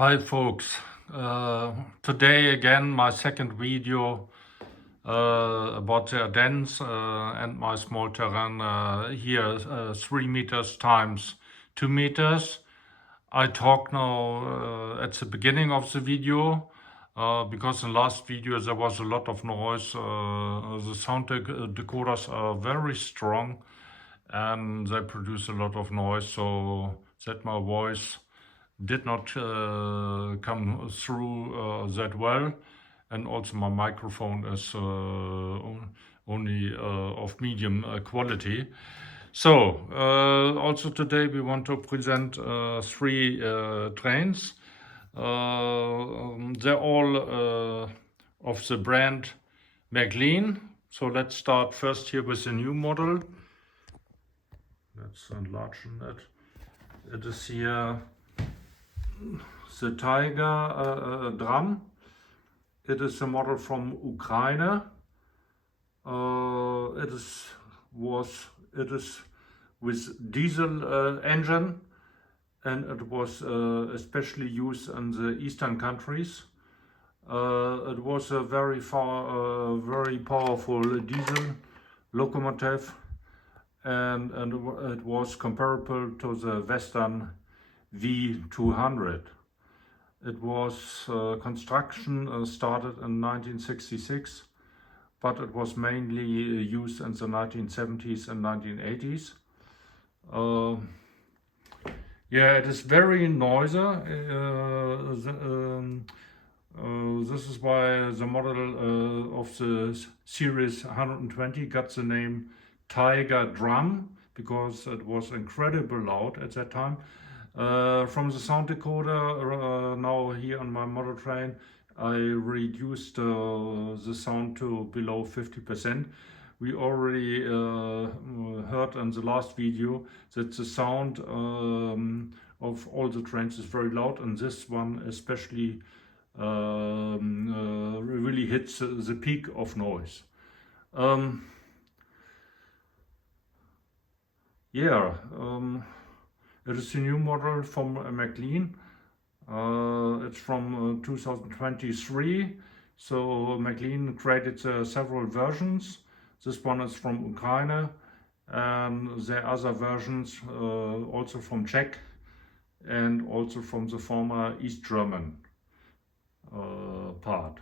Hi folks, today again my second video about the Ardennes and my small terrain here 3 meters times 2 meters. I talk now at the beginning of the video because in the last video there was a lot of noise. The sound decoders are very strong and they produce a lot of noise, so that my voice did not come through that well, and also my microphone is only of medium quality. So also today we want to present 3 trains. They're all of the brand Marklin. So let's start first here with the new model. Let's enlarge it. It is here the Taiga drum. It is a model from Ukraine. It is with diesel engine, and it was especially used in the eastern countries. It was a very powerful diesel locomotive, and it was comparable to the Western V200. It was construction started in 1966, but it was mainly used in the 1970s and 1980s. Yeah, it is very noisy. This is why the model of the series 120 got the name Taiga drum, because it was incredibly loud at that time. From the sound decoder, now here on my model train, I reduced the sound to below 50%. We already heard in the last video that the sound of all the trains is very loud, and this one especially really hits the peak of noise. It is a new model from Marklin. It's from 2023. So Marklin created several versions. This one is from Ukraine, and there are other versions also from Czech and also from the former East German part.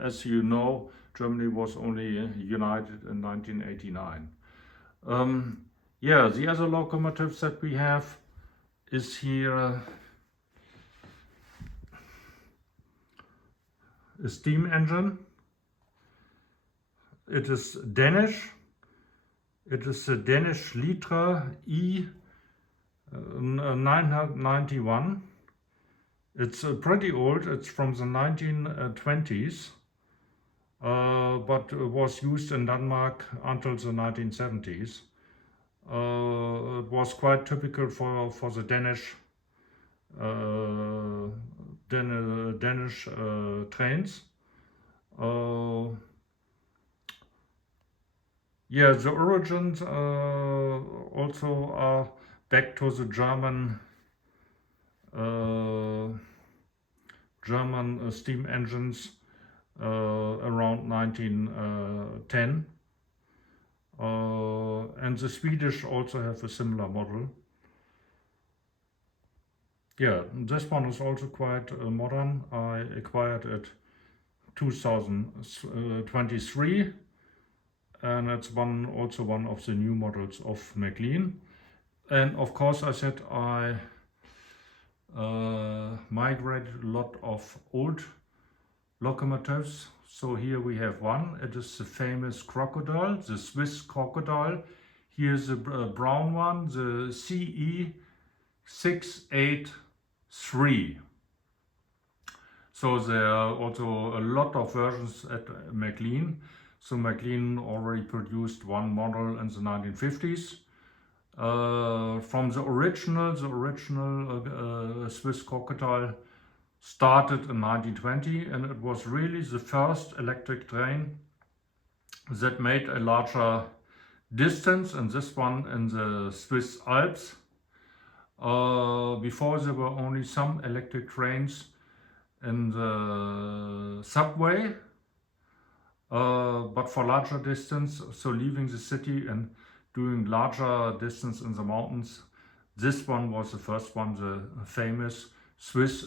As you know, Germany was only united in 1989. The other locomotives that we have is here a steam engine. It is Danish. It is the DSB Litra E991. It's pretty old. It's from the 1920s, but was used in Denmark until the 1970s. It was quite typical for the Danish trains. The origins also are back to the German steam engines around 1910. And the Swedish also have a similar model. This one is also quite modern. I acquired it 2023, and it's also one of the new models of Marklin. And of course, I said I migrated a lot of old locomotives. So here we have one. It is the famous crocodile, the Swiss crocodile. Here's the brown one, the CE 683. So there are also a lot of versions at Marklin. So Marklin already produced one model in the 1950s. From the original Swiss crocodile started in 1920, and it was really the first electric train that made a larger distance, and this one in the Swiss Alps. Before there were only some electric trains in the subway, but for larger distance, so leaving the city and doing larger distance in the mountains, this one was the first one, the famous Swiss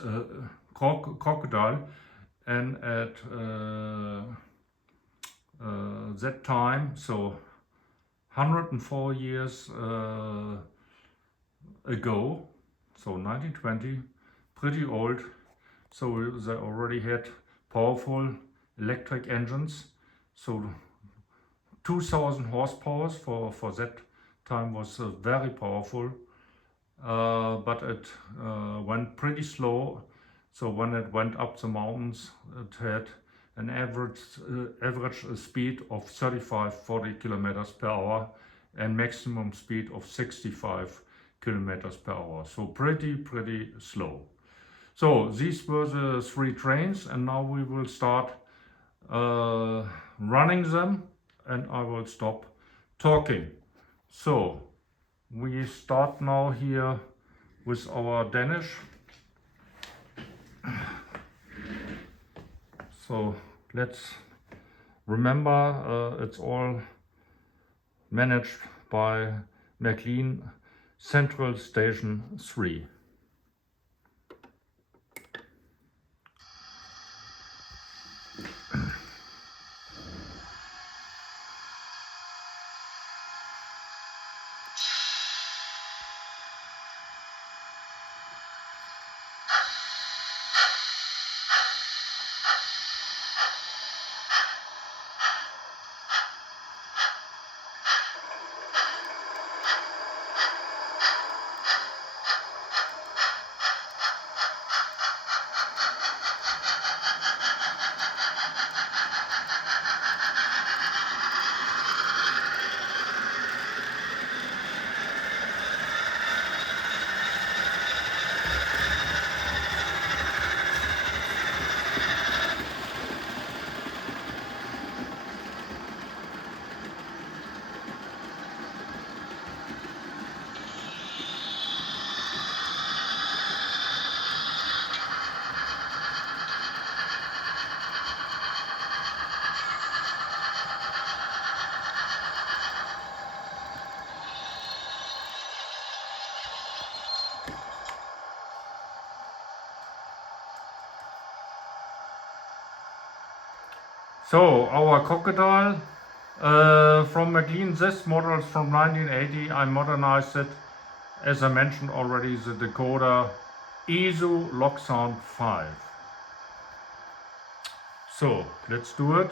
crocodile. And at that time, so 104 years ago, so 1920, pretty old, so they already had powerful electric engines, so 2000 horsepower for that time was very powerful, but it went pretty slow. So when it went up the mountains, it had an average speed of 35-40 kilometers per hour and maximum speed of 65 kilometers per hour. So pretty slow. So these were the three trains, and now we will start running them, and I will stop talking. So we start now here with our Danish. So let's remember, it's all managed by Marklin Central Station 3. So our crocodile from Marklin, this model is from 1980. I modernized it, as I mentioned already, the decoder ESU Locksound 5. So let's do it.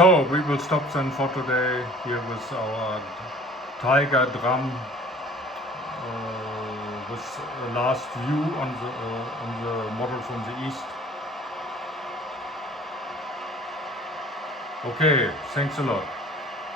So we will stop then for today here with our Taiga drum with a last view on the model from the east. Okay, thanks a lot.